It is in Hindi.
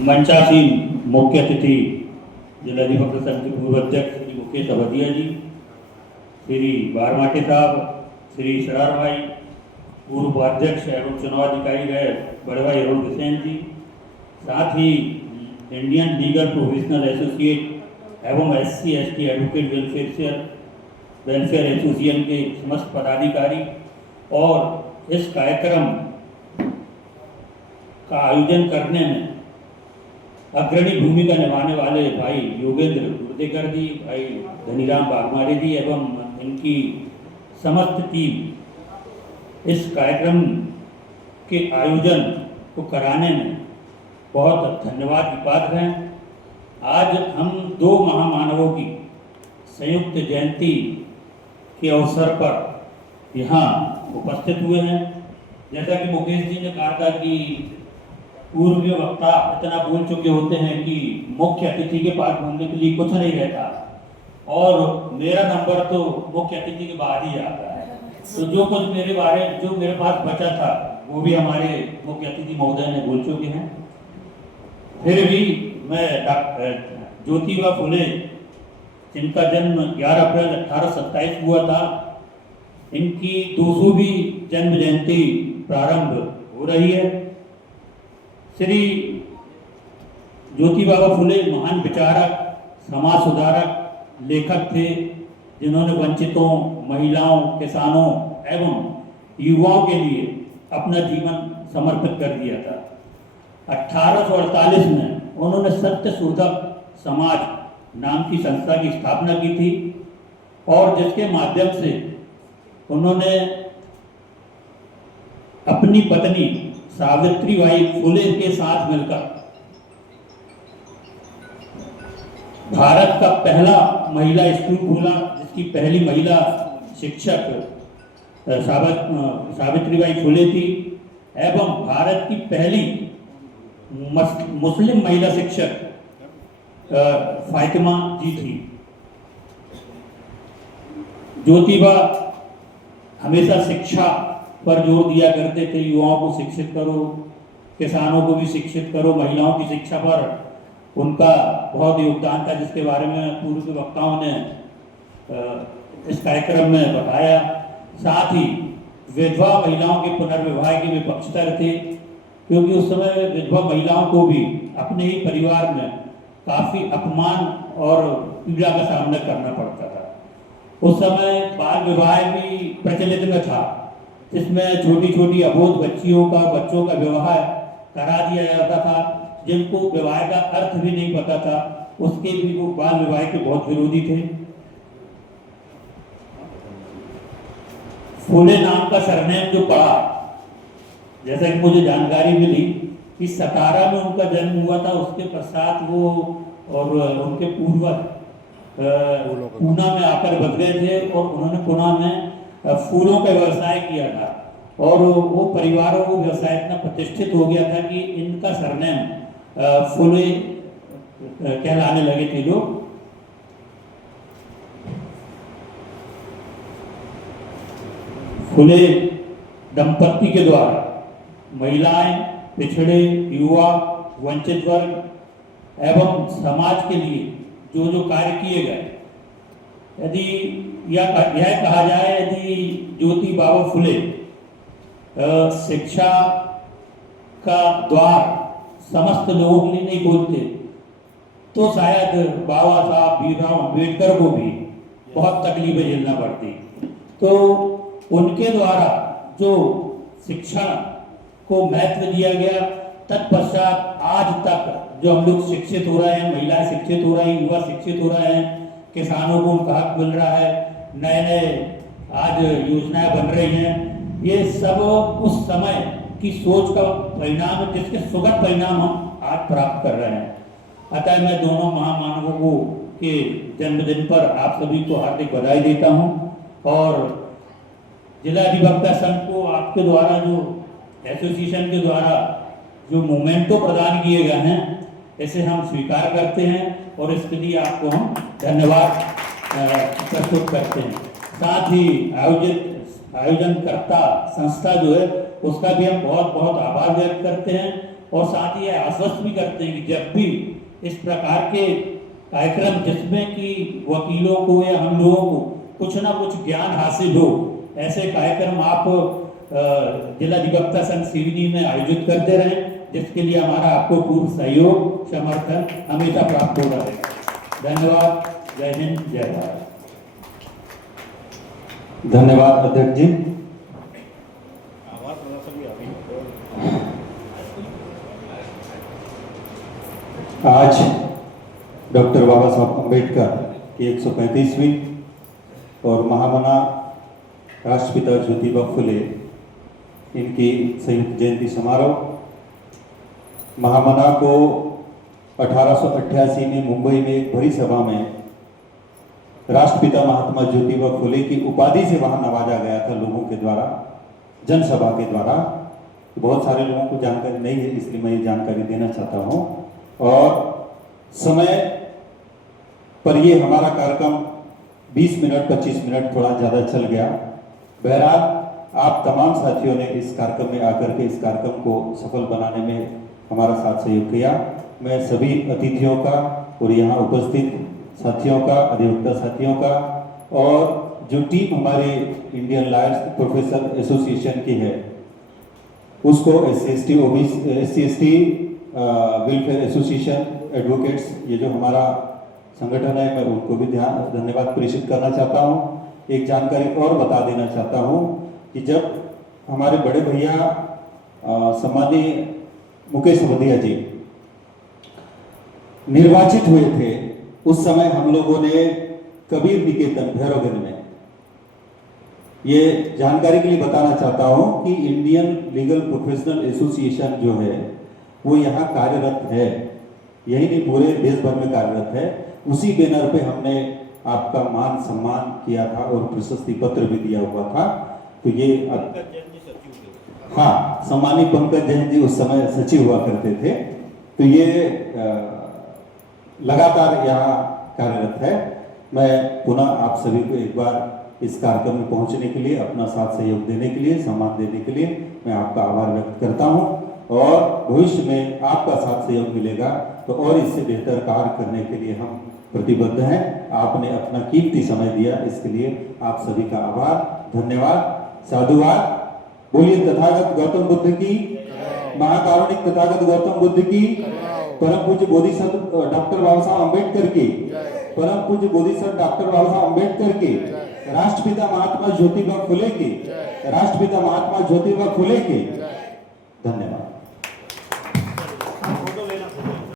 मंचासीन मुख्य अतिथि जिलाधिपति संघ के पूर्व अध्यक्ष श्री मुकेश अवधिया जी, श्री बारमाटे साहब, श्री सरार भाई, पूर्व उपाध्यक्ष एवं चुनाव अधिकारी रहे बड़े भाई अरुण हुसैन जी, साथ ही इंडियन लीगल प्रोफेशनल एसोसिएट एवं SC/ST एडवोकेट वेलफेयर एसोसिएशन के समस्त पदाधिकारी और इस कार्यक्रम का आयोजन करने में अग्रणी भूमिका निभाने वाले भाई योगेंद्र गुर्देकर जी, भाई धनीराम बागमारे जी एवं इनकी समस्त टीम इस कार्यक्रम के आयोजन को कराने में बहुत धन्यवाद की पात्र हैं। आज हम दो महामानवों की संयुक्त जयंती के अवसर पर यहाँ उपस्थित हुए हैं। जैसा कि मुकेश जी ने कहा था कि पूर्व वक्ता इतना बोल चुके होते हैं कि मुख्य अतिथि के पास घूमने के लिए कुछ नहीं रहता, और मेरा नंबर तो मुख्य अतिथि के बाद ही आता है। तो जो कुछ मेरे पास बचा था वो भी हमारे मुख्य अतिथि महोदय ने बोल चुके हैं। फिर भी मैं ज्योतिबा फुले, जिनका जन्म 11 अप्रैल 1827 हुआ था, इनकी 200वीं जन्म जयंती प्रारंभ हो रही है। श्री ज्योतिबा फुले महान विचारक, समाज सुधारक, लेखक थे, जिन्होंने वंचितों, महिलाओं, किसानों एवं युवाओं के लिए अपना जीवन समर्पित कर दिया था। 1848 में उन्होंने सत्य शोधक समाज नाम की संस्था की स्थापना की थी, और जिसके माध्यम से उन्होंने अपनी पत्नी सावित्रीबाई फुले के साथ मिलकर भारत का पहला महिला स्कूल खोला, जिसकी पहली महिला शिक्षक सावित्रीबाई फुले थी, एवं भारत की पहली मुस्लिम महिला शिक्षक फातिमा जी थी। ज्योतिबा हमेशा शिक्षा पर जोर दिया करते थे, युवाओं को शिक्षित करो, किसानों को भी शिक्षित करो, महिलाओं की शिक्षा पर उनका बहुत योगदान था, जिसके बारे में पूर्व वक्ताओं ने इस कार्यक्रम में बताया। साथ ही विधवा महिलाओं के पुनर्विवाह के वे पक्षधर थे, क्योंकि उस समय विधवा महिलाओं को भी अपने ही परिवार में काफ़ी अपमान और पीड़ा का सामना करना पड़ता था। उस समय बाल विवाह भी प्रचलित में था, जिसमें छोटी छोटी अबोध बच्चों का विवाह करा दिया जाता था, जिनको विवाह का अर्थ भी नहीं पता था। उसके भी वो बाल विवाह के बहुत विरोधी थे। फुले नाम का सरनेम जो पड़ा, जैसा कि मुझे जानकारी मिली कि 17 में उनका जन्म हुआ था, उसके पश्चात वो और उनके पूर्वज पूना में आकर बस गए थे, और उन्होंने पूना में फूलों का व्यवसाय किया था, और वो परिवारों को व्यवसाय इतना प्रतिष्ठित हो गया था कि इनका सरनेम फुले कहलाने लगे थे लोग। फुले दंपत्ति के द्वारा महिलाएं, पिछड़े, युवा, वंचित वर्ग एवं समाज के लिए जो जो कार्य किए गए, यदि यह कहा जाए, यदि ज्योतिबा फुले शिक्षा का द्वार समस्त लोगों के लिए नहीं खोलते, तो शायद बाबा साहब भीमराव अम्बेडकर को भी बहुत तकलीफें झेलना पड़ती। तो उनके द्वारा जो शिक्षा को महत्व दिया गया, तत्पश्चात आज तक जो हम लोग शिक्षित हो रहे हैं, महिलाएं शिक्षित हो रही हैं, युवा शिक्षित हो रहे हैं, किसानों को उनका हक मिल रहा है, नए नए आज योजनाएं बन रही हैं, ये सब उस समय की सोच का परिणाम है, जिसके सुखद परिणाम हम आज प्राप्त कर रहे हैं। अतः मैं दोनों महामानवों को के जन्मदिन पर आप सभी को हार्दिक बधाई देता हूं, और जिला अधिवक्ता संघ को आपके द्वारा, जो एसोसिएशन के द्वारा जो मोमेंटो प्रदान किए गए हैं, इसे हम स्वीकार करते हैं, और इसके लिए आपको हम धन्यवाद प्रस्तुत करते हैं। साथ ही आयोजनकर्ता संस्था जो है, उसका भी हम बहुत बहुत आभार व्यक्त करते हैं, और साथ ही आश्वस्त भी करते हैं कि जब भी इस प्रकार के कार्यक्रम जिसमें कि वकीलों को या हम लोगों को कुछ ना कुछ ज्ञान हासिल हो, ऐसे कार्यक्रम आप जिला अधिवक्ता संघ सीवनी में आयोजित करते रहें, जिसके लिए हमारा आपको पूर्ण सहयोग समर्थन हमेशा प्राप्त होता रहेगा। धन्यवाद। जय हिंद, जय भारत। धन्यवाद अध्यक्ष जी। आज डॉक्टर बाबा साहब अम्बेडकर की 135वीं और महामना राष्ट्रपिता ज्योतिबा फुले इनकी संयुक्त जयंती समारोह। महामना को 1888 में मुंबई में एक भरी सभा में राष्ट्रपिता महात्मा ज्योतिबा फुले की उपाधि से वहां नवाजा गया था लोगों के द्वारा, जनसभा के द्वारा। बहुत सारे लोगों को जानकारी नहीं है, इसलिए मैं ये जानकारी देना चाहता हूं। और समय पर ये हमारा कार्यक्रम 20 मिनट 25 मिनट थोड़ा ज़्यादा चल गया। बहरहाल आप तमाम साथियों ने इस कार्यक्रम में आकर के इस कार्यक्रम को सफल बनाने में हमारा साथ सहयोग किया। मैं सभी अतिथियों का और यहाँ उपस्थित साथियों का, अधिवक्ता साथियों का, और जो टीम हमारे इंडियन लॉयर्स प्रोफेसर एसोसिएशन की है उसको SC/ST वेलफेयर एसोसिएशन एडवोकेट्स, ये जो हमारा संगठन है, मैं उनको भी धन्यवाद प्रेषित करना चाहता हूँ। एक जानकारी और बता देना चाहता हूँ कि जब हमारे बड़े भैया सम्माननीय मुकेश वधिया जी निर्वाचित हुए थे, उस समय हम लोगों ने कबीर निकेतन भैरवगंज में, ये जानकारी के लिए बताना चाहता हूं कि इंडियन लीगल प्रोफेशनल एसोसिएशन जो है वो यहाँ कार्यरत है, यही नहीं पूरे देश भर में कार्यरत है। उसी बैनर पे हमने आपका मान सम्मान किया था और प्रशस्ति पत्र भी दिया हुआ था। तो ये हाँ, सम्मानित पंकज जैन जी उस समय सचिव हुआ करते थे। तो ये लगातार यहाँ कार्यरत है। मैं पुनः आप सभी को एक बार इस कार्यक्रम में पहुंचने के लिए, अपना साथ सहयोग देने के लिए, सम्मान देने के लिए मैं आपका आभार व्यक्त करता हूं। और भविष्य में आपका साथ सहयोग मिलेगा तो और इससे बेहतर कार्य करने के लिए हम प्रतिबद्ध हैं। आपने अपना कीमती समय दिया, इसके लिए आप सभी का आभार, धन्यवाद, साधुवाद। बोलिए तथागत गौतम बुद्ध की, महाकारुणिक तथागत गौतम बुद्ध की, परम पूज्य बोधिसत्व डॉक्टर बाबा साहब अम्बेडकर की, परम पूज्य बोधिसत्व डॉक्टर बाबा साहब अम्बेडकर की, राष्ट्रपिता महात्मा ज्योतिबा फुले की, राष्ट्रपिता महात्मा ज्योतिबा फुले की। धन्यवाद।